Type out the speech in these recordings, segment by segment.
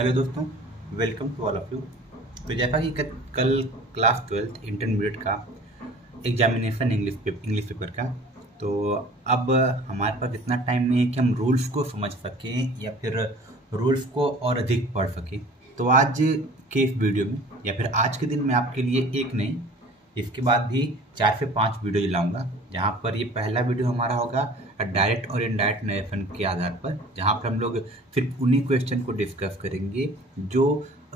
Hello दोस्तों, welcome to all of you. तो जैसा कि कल क्लास 12th इंटरमीडिएट का एग्जामिनेशन इंग्लिश पेपर का, तो अब हमारे पास इतना टाइम नहीं है कि हम रूल्स को समझ सकें या फिर रूल्स को और अधिक पढ़ सकें। तो आज के इस वीडियो में या फिर आज के दिन मैं आपके लिए एक नहीं, इसके बाद भी 4 से 5 वीडियो लाऊंगा, जहाँ पर ये पहला वीडियो हमारा होगा डायरेक्ट और इनडायरेक्ट नरेशन के आधार पर, जहाँ पर हम लोग सिर्फ उन्हीं क्वेश्चन को डिस्कस करेंगे जो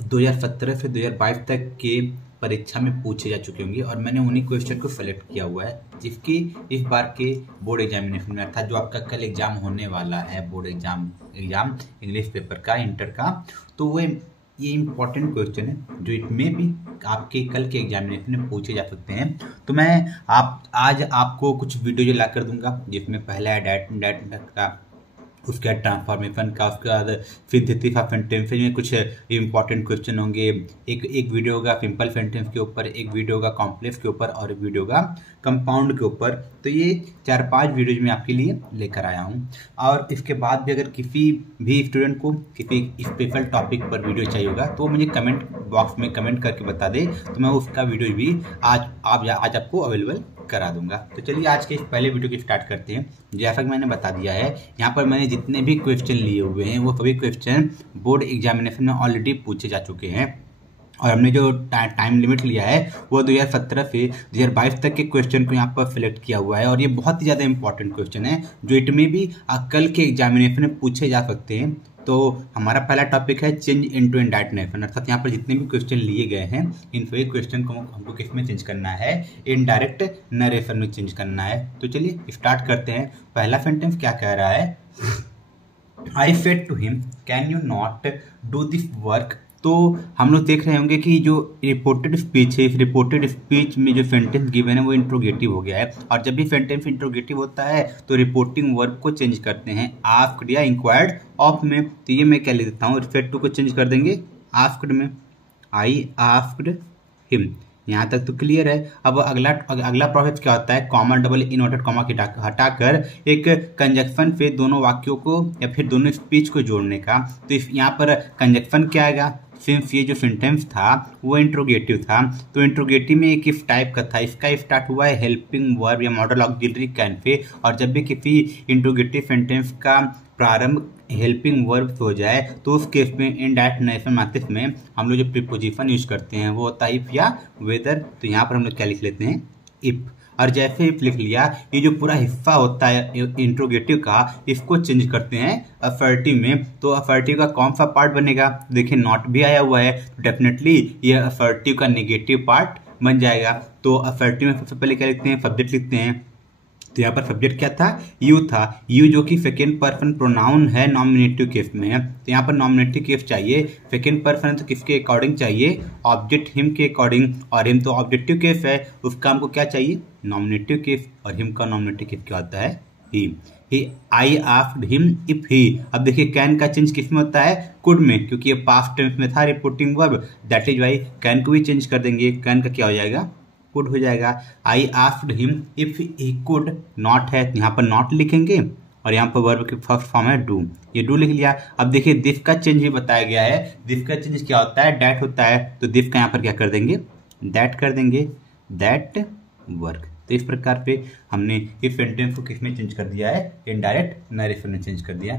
2017 से 2022 तक के परीक्षा में पूछे जा चुके होंगे, और मैंने उन्हीं क्वेश्चन को सेलेक्ट किया हुआ है जिसकी इस बार के बोर्ड एग्जामिनेशन में, अर्थात जो आपका कल एग्जाम होने वाला है, बोर्ड एग्जाम इंग्लिश पेपर का, इंटर का, तो वो ये इम्पॉर्टेंट क्वेश्चन है जो इसमें भी आपके कल के एग्जामिनेशन में पूछे जा सकते हैं। तो मैं आज आपको कुछ वीडियो जो ला कर दूंगा, जिसमें पहला है डायरेक्ट का, उसके बाद ट्रांसफॉर्मेशन का, उसके बाद सिंथेसिस ऑफ सेंटेंसेज में कुछ इंपॉर्टेंट क्वेश्चन होंगे। एक वीडियो होगा सिंपल सेंटेंस के ऊपर, एक वीडियो होगा कॉम्प्लेक्स के ऊपर, और एक वीडियो होगा कंपाउंड के ऊपर। तो ये 4-5 वीडियोज में आपके लिए लेकर आया हूँ। और इसके बाद भी अगर किसी भी स्टूडेंट को किसी स्पेशल टॉपिक पर वीडियो चाहिए होगा तो मुझे कमेंट बॉक्स में कमेंट करके बता दे, तो मैं उसका वीडियो भी आज आपको अवेलेबल करा दूंगा। तो चलिए आज के इस पहले वीडियो की स्टार्ट करते हैं। जैसा कि मैंने बता दिया है, यहाँ पर मैंने जितने भी क्वेश्चन लिए हुए हैं वो सभी क्वेश्चन बोर्ड एग्जामिनेशन में ऑलरेडी पूछे जा चुके हैं, और हमने जो टाइम लिमिट लिया है वो 2017 से 2022 तक के क्वेश्चन को यहाँ पर सिलेक्ट किया हुआ है। और ये बहुत ही ज़्यादा इंपॉर्टेंट क्वेश्चन है जो इसमें भी कल के एग्जामिनेशन में पूछे जा सकते हैं। तो हमारा पहला टॉपिक है चेंज इनटू इनडायरेक्ट नरेशन, अर्थात यहाँ पर जितने भी क्वेश्चन लिए गए हैं इन सभी क्वेश्चन को हमको किस में चेंज करना है, इनडायरेक्ट नरेशन में चेंज करना है। तो चलिए स्टार्ट करते हैं। पहला सेंटेंस क्या कह रहा है, I said to him can you not do this work. तो हम लोग देख रहे होंगे कि जो रिपोर्टेड स्पीच है, इस रिपोर्टेड स्पीच में जो सेंटेंस गिवन है वो इंट्रोगेटिव हो गया है, और जब भी सेंटेंस इंट्रोगेटिव होता है तो रिपोर्टिंग वर्ब को चेंज करते हैं आस्क्ड या इंक्वायर्ड ऑफ में। तो ये मैं क्या लिख देता हूँ, रिफेर टू को चेंज कर देंगे आस्क्ड में, आई आस्क्ड हिम। यहाँ तक तो क्लियर है। अब अगला प्रोसेस क्या होता है, कॉमा डबल इनवर्टेड कॉमा हटाकर एक कंजक्शन से दोनों वाक्यों को या फिर दोनों स्पीच को जोड़ने का। तो यहाँ पर कंजक्शन क्या आएगा, सिंस ये जो सेंटेंस था वो इंट्रोगेटिव था, तो इंट्रोगेटिव में एक इफ टाइप का था, इसका स्टार्ट हुआ है हेल्पिंग वर्ब या मॉडल ऑक्सिलरी कैन पे, और जब भी किसी इंट्रोगेटिव सेंटेंस का प्रारंभ हेल्पिंग वर्ब हो जाए तो उस केस में इनडायरेक्ट नरेशन मैथड में हम लोग जो प्रीपोजिशन यूज करते हैं वो होता है इफ या वेदर। तो यहाँ पर हम लोग क्या लिख लेते हैं, इफ। और जैसे इफ लिख लिया, ये जो पूरा हिस्सा होता है इंट्रोगेटिव का, इसको चेंज करते हैं असर्टिव में। तो असर्टिव का कौन सा पार्ट बनेगा, देखिए नॉट भी आया हुआ है, तो डेफिनेटली ये असर्टिव का नेगेटिव पार्ट बन जाएगा। तो असर्टिव में सबसे पहले क्या लिखते हैं, सब्जेक्ट लिखते हैं। तो यहाँ पर सब्जेक्ट क्या था, यू था, यू जो कि सेकेंड पर्सन प्रोनाउन है नॉमिनेटिव केस में। तो यहाँ पर नॉमिनेटिव केस चाहिए, सेकेंड पर्सन तो किसके अकॉर्डिंग चाहिए, ऑब्जेक्ट हिम के अकॉर्डिंग, और हिम तो ऑब्जेक्टिव केस है, उसका हमको क्या चाहिए, नॉमिनेटिव केस, और हिम का नॉमिनेटिव केस क्या होता है, he. I asked him if he. अब देखिए कैन का चेंज किस में होता है, कुड में, क्योंकि ये पास्ट टेंस में था reporting verb, that is why can को भी चेंज कर देंगे, कैन का क्या हो जाएगा, कुड हो जाएगा। आई asked him if he could, not है यहाँ पर नॉट लिखेंगे, और यहाँ पर वर्ब की फर्स्ट फॉर्म है डू, ये डू लिख लिया। अब देखिए दिस का चेंज भी बताया गया है, दिस का चेंज क्या होता है, डैट होता है, तो दिस का यहाँ पर क्या कर देंगे, दैट कर देंगे, दैट वर्क। तो इस प्रकार पे हमने इस सेंटेंस को किस में चेंज कर दिया है, इनडायरेक्ट नरेशन में चेंज कर दिया।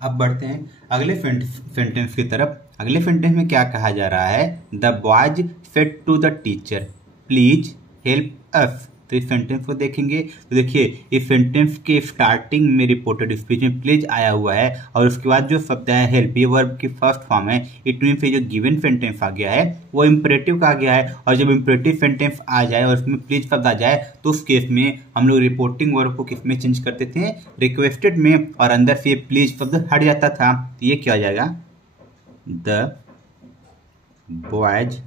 अब बढ़ते हैं अगले सेंटेंस की तरफ। अगले सेंटेंस में क्या कहा जा रहा है, the boys said to the teacher please help us. तो इस सेंटेंस को देखेंगे तो देखिए इस सेंटेंस के स्टार्टिंग में रिपोर्टेड स्पीच में प्लीज आया हुआ है, और उसके बाद जो शब्द है हेल्प, ये वर्ब की फर्स्ट फॉर्म है। इट मीन से जो गिवन सेंटेंस आ गया है वो इंपरेटिव का आ गया है, और जब इंपरेटिव सेंटेंस आ जाए और उसमें प्लीज शब्द आ जाए तो उस केस में हम लोग रिपोर्टिंग वर्ब को किस में चेंज करते थे, रिक्वेस्टेड में, और अंदर से प्लीज शब्द हट जाता था। तो ये क्या हो जाएगा, द बॉयज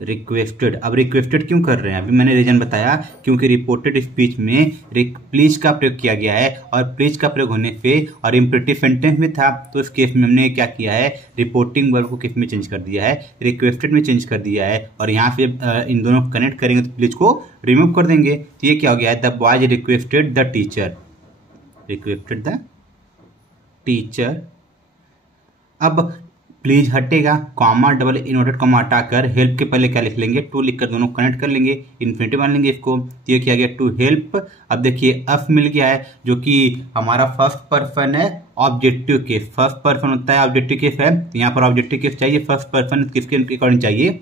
रिक्वेस्टेड। अब रिक्वेस्टेड क्यों कर रहे हैं, अभी मैंने रीजन बताया, क्योंकि रिपोर्टेड स्पीच में प्लीज का प्रयोग किया गया है, और प्लीज का प्रयोग होने से और इंपरेटिव सेंटेंस में था, तो इस केस में हमने क्या किया है, रिपोर्टिंग वर्ब को किस में चेंज कर दिया है, रिक्वेस्टेड में चेंज कर दिया है। और यहाँ से इन दोनों को कनेक्ट करेंगे तो प्लीज को रिमूव कर देंगे। तो ये क्या हो गया है, the boys requested the teacher, requested the teacher अब प्लीज हटेगा, कॉमा डबल इन्वर्टेड कॉमा हटाकर हेल्प के पहले क्या लिख लेंगे, टू लिखकर दोनों कनेक्ट कर लेंगे, इन्फिनिटिव मान लेंगे इसको। तो ये किया गया टू हेल्प। अब देखिए अफ मिल गया है जो कि हमारा फर्स्ट पर्सन है, ऑब्जेक्टिव केस। फर्स्ट पर्सन होता है ऑब्जेक्टिव केस है, तो यहाँ पर ऑब्जेक्टिव केस चाहिए। फर्स्ट पर्सन किसके अकॉर्डिंग चाहिए,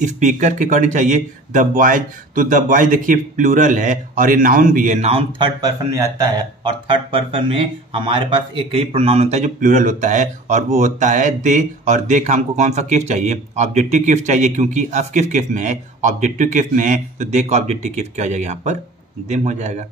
स्पीकर के अकॉर्डिंग चाहिए, द बॉयज। तो द बॉयज देखिए प्लूरल है और ये नाउन भी है, नाउन थर्ड पर्सन में आता है और थर्ड पर्सन में हमारे पास एक ही प्रोनाउन होता है जो प्लूरल होता है और वो होता है दे। और दे का हमको कौन सा केस चाहिए, ऑब्जेक्टिव केस चाहिए, क्योंकि अब किस केस में है, ऑब्जेक्टिव केस में है, तो दे का ऑब्जेक्टिव केस क्या हो जाएगा, यहाँ पर देम हो जाएगा।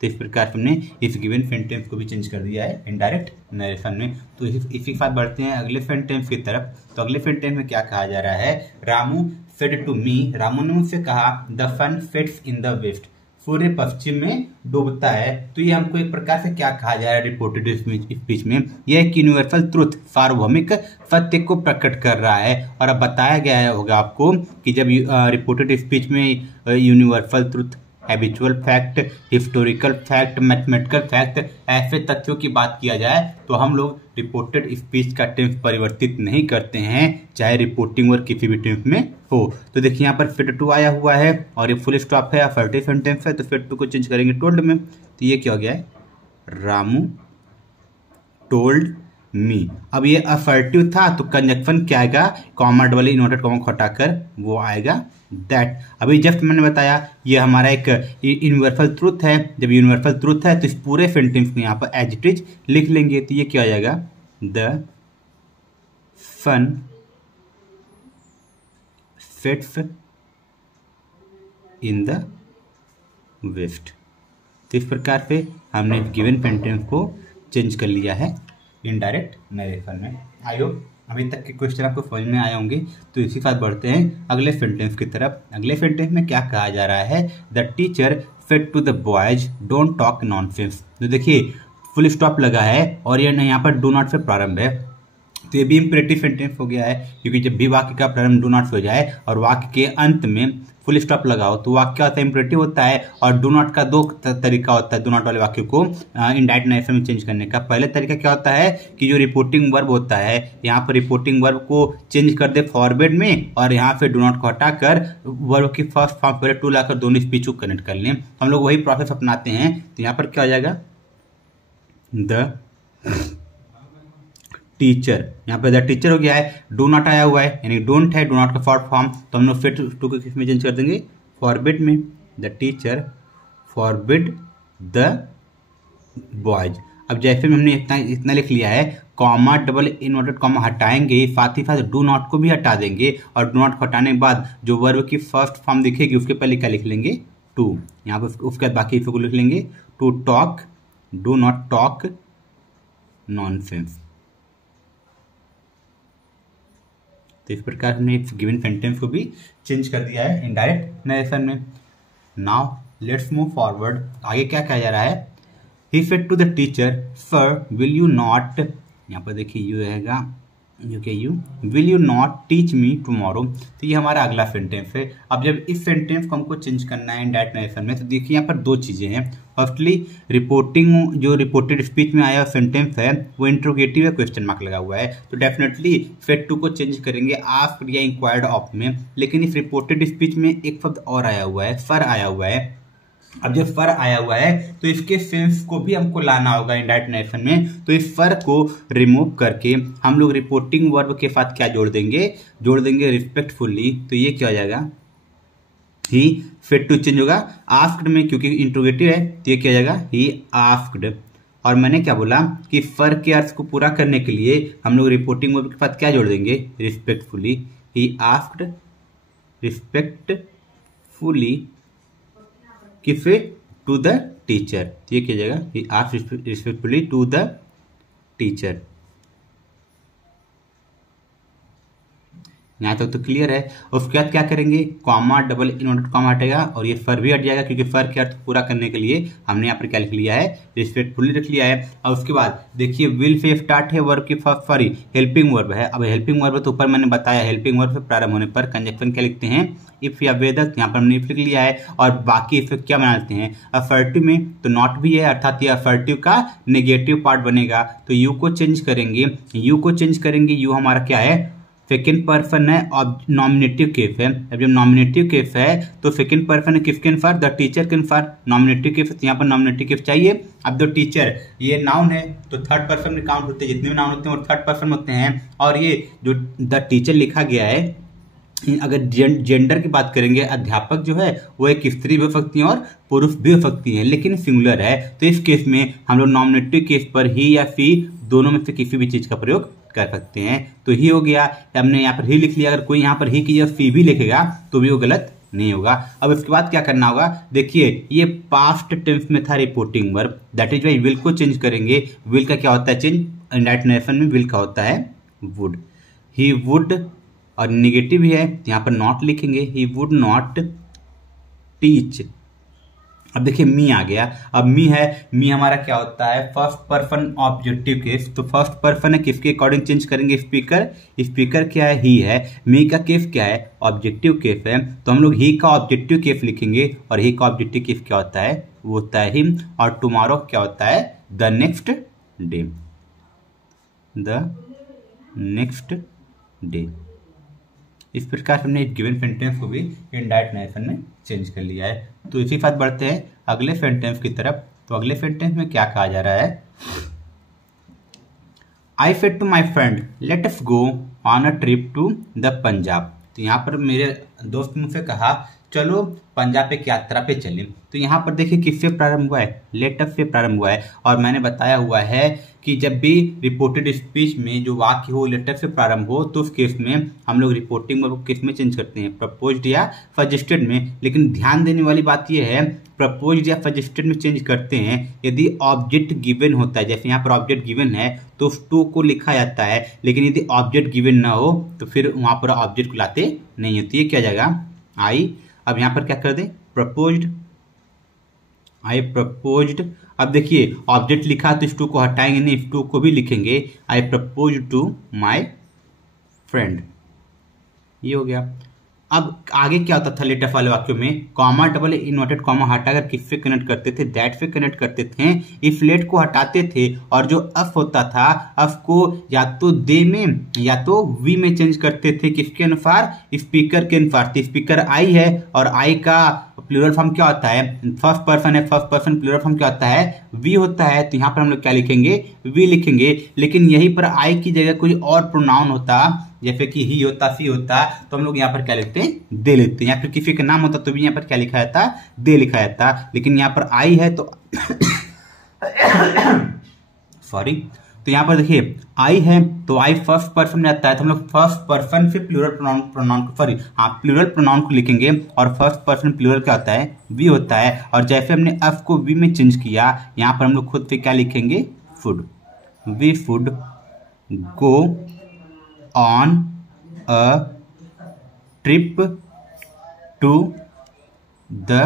तो इस प्रकार से हमने इस गिवन सेंटेंस को भी चेंज कर दिया है इनडायरेक्ट नरेशन में। तो इसी के साथ बढ़ते हैं अगले सेंटेंस की तरफ। तो अगले सेंटेंस में क्या कहा जा रहा है, Ramu said to me, Ramu ने मुझसे कहा the sun sets in the west, सूर्य पश्चिम में डूबता है। तो ये हमको एक प्रकार से क्या कहा जा रहा है रिपोर्टेड स्पीच में, यह एक यूनिवर्सल ट्रुथ, सार्वभौमिक सत्य को प्रकट कर रहा है। और अब बताया गया होगा आपको कि जब रिपोर्टेड स्पीच में universal truth, habitual fact, historical fact, mathematical fact, ऐसे तथ्यों की बात किया जाए तो हम लोग रिपोर्टेड स्पीच का टेंस परिवर्तित नहीं करते हैं, चाहे रिपोर्टिंग वर्क किसी भी टेंस में हो। तो देखिए यहाँ पर फिट टू आया हुआ है और ये फुल स्टॉप है, असर्टिव सेंटेंस है, तो फिट टू को चेंज करेंगे टोल्ड में। तो ये क्या हो गया है, रामू टोल्ड मी। अब ये असर्टिव था तो कंजक्शन क्या आएगा, कॉमा डबल इन्वर्टेड कॉमा को हटाकर वो आएगा दैट। अभी जस्ट मैंने बताया ये हमारा एक यूनिवर्सल ट्रुथ है। जब यूनिवर्सल ट्रुथ है तो इस पूरे सेंटेंस को यहाँ पर एज इट इज लिख लेंगे। तो ये क्या हो जाएगा, the sun sets in the west. तो इस प्रकार से हमने गिवन सेंटेंस को चेंज कर लिया है इनडायरेक्ट नरेशन में। आई होप अभी तक के क्वेश्चन आपको समझ में आए होंगे। तो इसी के साथ बढ़ते हैं अगले सेंटेंस की तरफ। अगले सेंटेंस में क्या कहा जा रहा है, the teacher said to the boys don't talk nonsense. तो देखिए फुल स्टॉप लगा है और ये यहाँ पर डू नॉट से प्रारंभ है, तो ये भी इंपरेटिव सेंटेंस हो गया है, क्योंकि जब भी वाक्य का प्रारंभ डू नॉट से हो जाए और वाक्य के अंत में फुल स्टॉप लगाओ तो वाक्य क्या होता है, इंपरेटिव होता है। और डू नॉट का दो तरीका होता है डू नॉट वाले वाक्य को इनडायरेक्ट नरेशन में चेंज करने का। पहले तरीका क्या होता है कि जो रिपोर्टिंग वर्ब होता है, यहाँ पर रिपोर्टिंग वर्ब को चेंज कर दे फॉरवर्ड में और यहाँ पे डू नॉट को हटाकर वर्ब की फर्स्ट फॉर्म पहले टू लाकर दोनों स्पीच को कनेक्ट कर लें। हम लोग वही प्रोसेस अपनाते हैं। तो यहाँ पर क्या हो जाएगा, द टीचर, यहाँ पे द टीचर हो गया है, डू नॉट आया हुआ है यानी डोंट है, डू नॉट का फॉर्म फॉर्म, तो हम लोग फिर टू को किस में चेंज कर देंगे, फॉरबिड में। The teacher forbid the boys. अब जैसे में हमने इतना लिख लिया है, कॉमा डबल इन्वर्टेड कॉमा हटाएंगे, साथ ही साथ डू नॉट को भी हटा देंगे और डू नॉट को हटाने के बाद जो वर्ब की फर्स्ट फॉर्म दिखेगी उसके पहले क्या लिख लेंगे, टू। यहाँ पर उसके बाद बाकी को लिख लेंगे, to talk, do not talk nonsense. तो इस प्रकार हमने इस गिवन सेंटेंस को भी चेंज कर दिया है इनडायरेक्ट नरेशन में। Now let's move forward. आगे क्या कहा जा रहा है, he said to the teacher sir will you not, यहाँ पर देखिए यू रहेगा, you will you not teach me tomorrow. तो ये हमारा अगला सेंटेंस है। अब जब इस सेंटेंस को हमको चेंज करना है इनडायरेक्ट नरेशन में, तो देखिए यहाँ पर दो चीजें हैं। फर्स्टली रिपोर्टिंग, जो रिपोर्टेड स्पीच में आया सेंटेंस है वो इंट्रोगेटिव है, क्वेश्चन मार्क लगा हुआ है, तो डेफिनेटली सेड टू को चेंज करेंगे आस्क्ड या इंक्वायर्ड ऑफ में। लेकिन इस रिपोर्टेड स्पीच में एक शब्द और आया हुआ है, फर आया हुआ है। अब जब फर आया हुआ है तो इसके सेंस को भी हमको लाना होगा इनडायरेक्ट नरेशन में। तो इस फर को रिमूव करके हम लोग रिपोर्टिंग वर्ब के साथ क्या जोड़ देंगे रिस्पेक्टफुली। तो ये क्या हो जाएगा, ही सेड टू चेंज होगा आस्क्ड में, क्योंकि इंट्रोगेटिव है, तो ये क्या हो जाएगा, ही आस्क्ड। और मैंने क्या बोला कि फर के अर्थ को पूरा करने के लिए हम लोग रिपोर्टिंग वर्ब के साथ क्या जोड़ देंगे, रिस्पेक्टफुली। ही आस्क्ड रिस्पेक्टफुली किसे, टू द टीचर। ये क्या जाएगा, he asked respectfully to the teacher. यहाँ तक तो क्लियर है। उसके बाद क्या करेंगे, कॉमा डबल इन्वर्टेड कॉमा हटेगा और ये फर भी हट जाएगा, क्योंकि फर के अर्थ पूरा करने के लिए हमने यहाँ पर क्या लिख लिया है, रिस्पेक्टफुली रख लिया है। और उसके बाद देखिए विल से स्टार्ट है वर्ब की सॉरी हेल्पिंग वर्ब है। अब हेल्पिंग वर्ब तो ऊपर मैंने बताया, हेल्पिंग वर्ब से प्रारंभ होने पर कंजक्शन क्या लिखते हैं, इफ या वेदर, यहाँ पर हमने इफ लिख लिया है। और बाकी इफ क्या बनाते हैं, अफर्टिव में तो नॉट भी है, अर्थात ये अफर्टिव का नेगेटिव पार्ट बनेगा, तो यू को चेंज करेंगे, यू हमारा क्या है, सेकेंड पर्सन है और नॉमिनेटिव केस है। अब जब नॉमिनेटिव केस है तो सेकेंड पर्सन है किसके अनुसार, द टीचर के अनुसार। नॉमिनेटिव केस यहाँ पर नॉमिनेटिव केस चाहिए। अब द टीचर ये नाउन है तो थर्ड पर्सन में काउंट होते हैं, जितने भी नाउन होते हैं वो थर्ड पर्सन होते हैं। और ये जो द टीचर लिखा गया है, अगर जेंडर की बात करेंगे, अध्यापक जो है वो एक स्त्री भी हो सकती है और पुरुष भी हो सकती है, लेकिन सिंगुलर है। तो इस केस में हम लोग नॉमिनेटिव केस पर ही या सी दोनों में से किसी भी चीज का प्रयोग कर सकते हैं। तो ही हो गया, हमने यहाँ पर ही लिख लिया। अगर कोई यहाँ पर ही की जगह सी भी लिखेगा तो भी वो गलत नहीं होगा। अब इसके बाद क्या करना होगा, देखिए ये पास्ट टेंस में था reporting verb, that is why will को चेंज करेंगे। विल का क्या होता है चेंज, इंडायरेक्ट नेरेशन में विल का होता है वुड। ही वुड और निगेटिव है, यहाँ पर नॉट लिखेंगे, ही वुड नॉट टीच। अब देखिए मी आ गया। अब मी है, मी हमारा क्या होता है, फर्स्ट पर्सन ऑब्जेक्टिव केस। तो फर्स्ट पर्सन है, किसके अकॉर्डिंग चेंज करेंगे, स्पीकर। स्पीकर क्या है, ही है। मी का केस क्या है, ऑब्जेक्टिव केस है, तो हम लोग ही का ऑब्जेक्टिव केस लिखेंगे। और ही का ऑब्जेक्टिव केस क्या होता है, वो होता है हिम। और टुमारो क्या होता है, the next day, the next day. इस प्रकार हमने गिवन सेंटेंस को भी इनडायरेक्ट नरेशन में चेंज कर लिया है। तो इसी बात बढ़ते हैं अगले सेंटेंस की तरफ। तो अगले सेंटेंस में क्या कहा जा रहा है, I said to my friend let us go on a trip to the Punjab. तो यहाँ पर मेरे दोस्त मुझसे कहा चलो पंजाब एक यात्रा पे चलें। तो यहाँ पर देखिए किससे प्रारंभ हुआ है, लेट अस से प्रारंभ हुआ है। और मैंने बताया हुआ है कि जब भी रिपोर्टेड स्पीच में जो वाक्य हो लेटर से प्रारंभ हो तो उस केस में हम लोग रिपोर्टिंग वर्ब को किस में चेंज करते हैं, प्रपोज्ड या सजेस्टेड में। लेकिन ध्यान देने वाली बात यह है, प्रपोज्ड या सजेस्टेड में चेंज करते हैं यदि ऑब्जेक्ट गिवन होता है। जैसे यहाँ पर ऑब्जेक्ट गिवन है तो उस टू को लिखा जाता है, लेकिन यदि ऑब्जेक्ट गिवन ना हो तो फिर वहां पर ऑब्जेक्ट को लाते नहीं होती है। क्या जाएगा, आई। अब यहाँ पर क्या कर दे, प्रपोज्ड, आई प्रपोज्ड। अब देखिए ऑब्जेक्ट लिखा तो इस टू को हटाएंगे नहीं, इस टू को भी लिखेंगे, I propose to my friend. ये हो गया। अब आगे क्या होता था लेटर वाले वाक्यों में, कॉमा डबल इन्वर्टेड कॉमा हटाकर किससे कनेक्ट करते थे, दैट से कनेक्ट करते थे। इफ लेट को हटाते थे और जो अफ होता था, अफ को या तो दे में या तो वी में चेंज करते थे, किसके अनुसार, स्पीकर के अनुसार। स्पीकर आई है और आई का प्लूरल फॉर्म क्या होता है, फर्स्ट पर्सन है, फर्स्ट पर्सन प्लूरल फॉर्म क्या होता है, वी होता है। तो यहाँ पर हम लोग क्या लिखेंगे, वी लिखेंगे। लेकिन यहीं पर आई की जगह कोई और प्रोनाउन होता, जैसे कि ही होता, सी होता, तो हम लोग यहाँ पर क्या लिखते हैं, दे लेते हैं। या फिर किसी का नाम होता तो भी यहाँ पर क्या लिखा जाता, दे लिखा जाता। लेकिन यहाँ पर आई है तो सॉरी, तो यहाँ पर देखिए आई है तो आई फर्स्ट पर्सन में आता है, तो हम लोग फर्स्ट पर्सन से प्लूरल प्रोनाउन सॉरी हाँ प्लूरल प्रोनाउन को लिखेंगे। और फर्स्ट पर्सन प्लूरल क्या होता है, वी होता है। और जैसे हमने एफ को वी में चेंज किया, यहाँ पर हम लोग खुद पे क्या लिखेंगे, should. We should go on a trip to the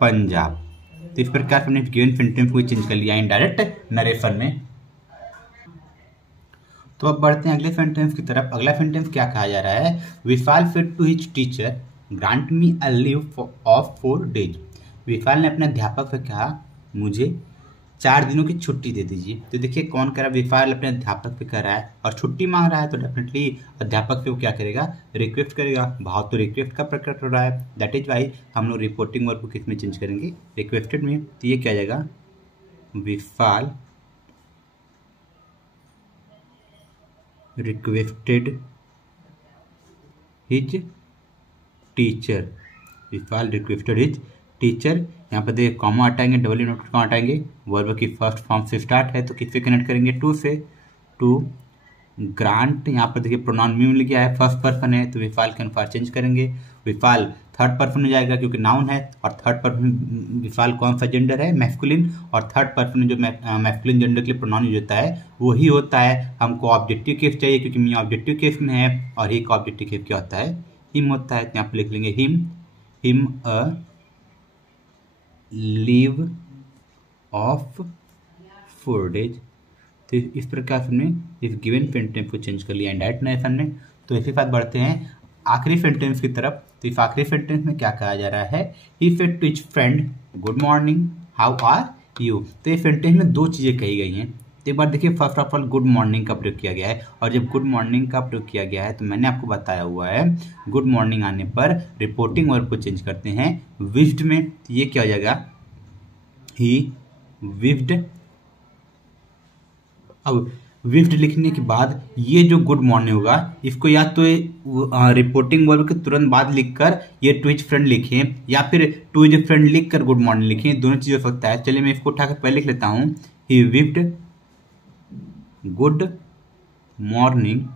Punjab. तो इस प्रकार हमने गिवन सेंटेंस को चेंज कर लिया इनडायरेक्ट नरेशन में। तो अब बढ़ते हैं अगले सेंटेंस की तरफ। अगला सेंटेंस क्या कहा जा रहा है, Vishal said to his teacher grant me a leave of 4 days। Vishal ने अपने अध्यापक से कहा मुझे 4 दिनों की छुट्टी दे दीजिए। तो देखिए कौन कह रहा है, विशाल अपने अध्यापक से कह रहा है और छुट्टी मांग रहा है, तो डेफिनेटली अध्यापक से वो क्या करेगा, रिक्वेस्ट करेगा। भाव तो रिक्वेस्ट का प्रकट हो रहा है, दैट इज वाई हम लोग रिपोर्टिंग वर्ब को किस में चेंज करेंगे, रिक्वेस्टेड में। तो ये क्या जाएगा, विशाल रिक्वेस्टेड हिज टीचर, विशाल रिक्वेस्टेड हिज टीचर। यहाँ पर देखिए कॉमा हटाएंगे, डबल इन्वर्टेड कॉमा हटाएंगे, वर्ब की फर्स्ट फॉर्म से स्टार्ट है तो किससे कनेक्ट करेंगे, टू से, टू ग्रांट, यहाँ पर देखिए प्रोनाउन मी मिल गया है, फर्स्ट पर्सन है तो विफाल के अनुसार चेंज करेंगे। विफाल थर्ड पर्सन हो जाएगा क्योंकि नाउन है, और थर्ड पर्सन विफाल कौन सा जेंडर है, मैस्कुलिन, और थर्ड पर्सन जो मैस्कुलिन जेंडर के लिए प्रोनाउन यूज होता है वही होता है। हमको ऑब्जेक्टिव केस चाहिए क्योंकि मी ऑब्जेक्टिव केस में है, और एक ऑब्जेक्टिव केस क्या होता है, हिम होता है। तो यहाँ पर लिख लेंगे him a leave of 4 days। तो इस प्रकार से हमने इस गिवन सेंटेंस को चेंज कर लिया इंडायरेक्ट नरेशन में। तो इसी के साथ बढ़ते हैं आखिरी सेंटेंस की तरफ। तो इस आखिरी सेंटेंस में क्या कहा जा रहा है, he said to his friend good morning how are you. तो इस सेंटेंस में दो चीज़ें कही गई हैं। एक बार देखिए, first of all good morning का प्रयोग किया गया है, और जब गुड मॉर्निंग का प्रयोग किया गया है तो मैंने आपको बताया हुआ है गुड मॉर्निंग आने पर रिपोर्टिंग वर्ब को चेंज करते हैं विश्ड में। तो ये क्या हो जाएगा, ही विश्ड। अब विफ्ड लिखने के बाद ये जो गुड मॉर्निंग होगा इसको या तो रिपोर्टिंग वर्ब के तुरंत बाद लिखकर ये टू हिज फ्रेंड लिखें, या फिर टू हिज फ्रेंड लिखकर गुड मॉर्निंग लिखें, दोनों चीज़ हो सकता है। चलिए मैं इसको उठाकर पहले लिख लेता हूँ, he wished good morning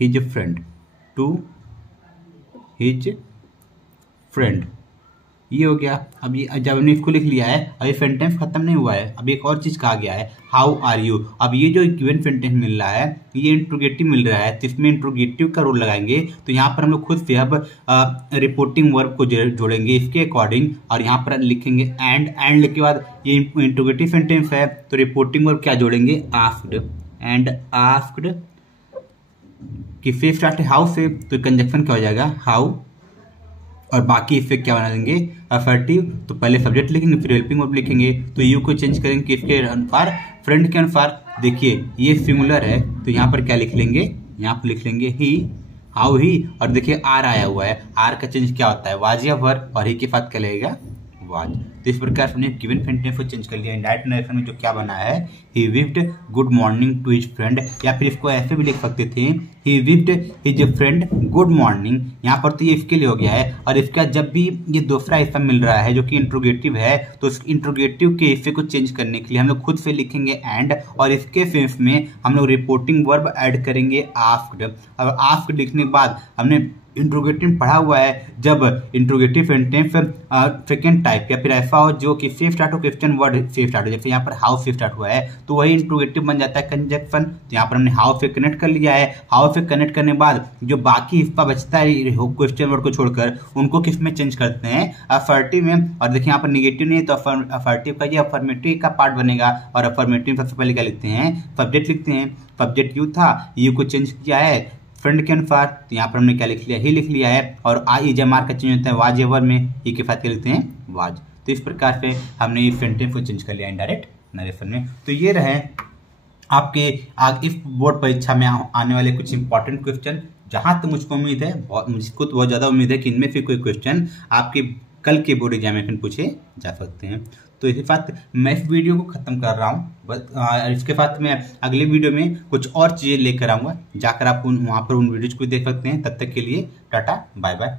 his friend to his friend. ये हो गया। अब ये जब हमने इसको लिख लिया है, अब ये सेंटेंस खत्म नहीं हुआ है, अब एक और चीज कहा गया है हाउ आर यू। अब ये जो गिवन सेंटेंस मिल रहा है ये इंट्रोगेटिव मिल रहा है, तो इसमें इंट्रोगेटिव का रोल लगाएंगे। तो यहाँ पर हम लोग खुद से अब रिपोर्टिंग वर्ब को जोड़ेंगे इसके अकॉर्डिंग, और यहाँ पर लिखेंगे एंड के बाद ये इंट्रोगेटिव सेंटेंस है तो रिपोर्टिंग वर्ब क्या जोड़ेंगे, आस्क्ड। एंड आस्क्ड किससे स्टार्ट है, हाउ से, तो कंजक्शन क्या हो जाएगा, हाउ, और बाकी इससे क्या बना देंगे, असर्टिव। तो पहले सब्जेक्ट लिखेंगे फिर हेल्पिंग वर्ब लिखेंगे। तो यू को चेंज करेंगे किसके अनुसार, फ्रेंड के अनुसार। देखिए ये सिंगुलर है तो यहाँ पर क्या लिख लेंगे, यहाँ पर लिख लेंगे ही, हाउ ही, और देखिए आर आया हुआ है, आर का चेंज क्या होता है, वाज या वर्ब, और ही के साथ क्या लगेगा, वाज। तो इस प्रकार से हमने गिवन सेंटेंस को चेंज कर लिया। इंडायरेक्ट नरेशन में जो क्या बना है, he wished good morning to his friend, या फिर इसको ऐसे भी लिख सकते थे, he wished his friend good morning. यहाँ पर तो ये इसके लिए हो गया है, और इसका जब भी ये दूसरा हिस्सा मिल रहा है जो कि इंट्रोगेटिव है, तो उस इंट्रोगेटिव के हिस्से को चेंज करने के लिए हम लोग खुद से लिखेंगे एंड, और इसके सेंस में हम लोग रिपोर्टिंग वर्ब ऐड करेंगे आस्क्ड। अब आस्क्ड लिखने के बाद हमने इंट्रोगेटिव पढ़ा हुआ है, जब इंट्रोगेटिव सेंटेंस सेकेंड टाइप या फिर ऐसा हो जो कि से स्टार्ट हो, क्वेश्चन वर्ड से स्टार्ट हो, जैसे यहाँ पर हाउ से स्टार्ट हुआ है तो वही इंट्रोगेटिव बन जाता है कंजक्शन। तो यहाँ पर हमने हाउ से कनेक्ट कर लिया है, हाउ से कनेक्ट करने के बाद जो बाकी हिस्सा बचता है क्वेश्चन वर्ड को छोड़कर उनको किस में चेंज करते हैं, अफर्मेटिव में। और देखिए यहाँ पर निगेटिव नहीं है तो अफर्मेटिव का ये अफर्मेटिव का पार्ट बनेगा, और अफर्मेटिव सबसे पहले क्या लिखते हैं, सब्जेक्ट लिखते हैं। सब्जेक्ट यू था, यू को चेंज किया है फ्रेंड के अनुसार, तो यहाँ पर हमने क्या लिख लिया, ही लिख लिया है, और आई जमार का चेंज होता है वाज एवर में, ही के साथ क्या लिखते हैं, वाज। तो इस प्रकार से हमने इस सेंटेंस को चेंज कर लिया इंडायरेक्ट नरेशन में। तो ये रहे आपके इस बोर्ड परीक्षा में आने वाले कुछ इंपॉर्टेंट क्वेश्चन। जहां तक मुझको उम्मीद है, मुझको तो बहुत ज़्यादा उम्मीद है कि इनमें से कोई क्वेश्चन आपके कल के बोर्ड एग्जामिनेशन पूछे जा सकते हैं। तो इसी साथ मैं इस वीडियो को ख़त्म कर रहा हूँ, बस इसके साथ मैं अगले वीडियो में कुछ और चीज़ें लेकर आऊँगा, जाकर आप वहाँ पर उन वीडियोज़ को देख सकते हैं। तब तक के लिए टाटा बाय बाय।